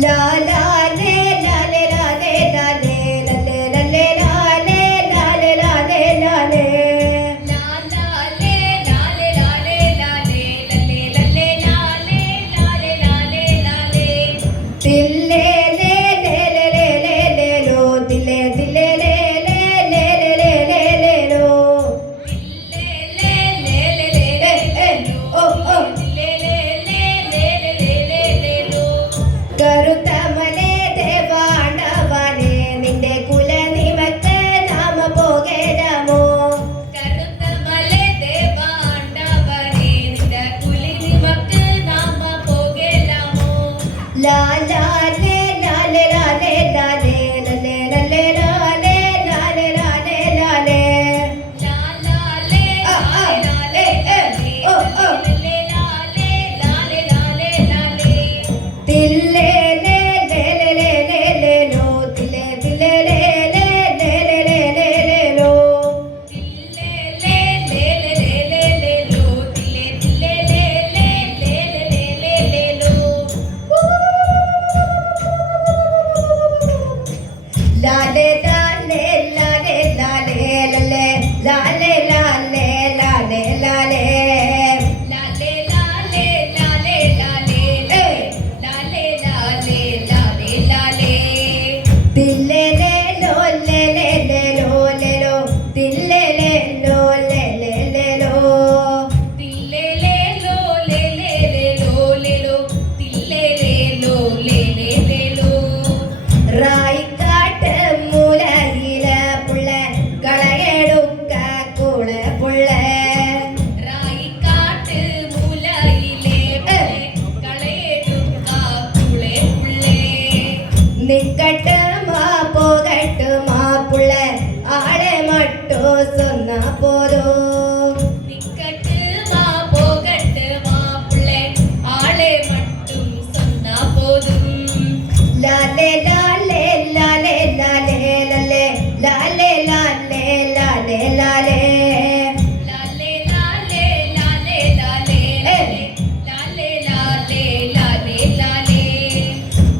Love.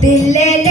Dilele.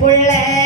புள்ள.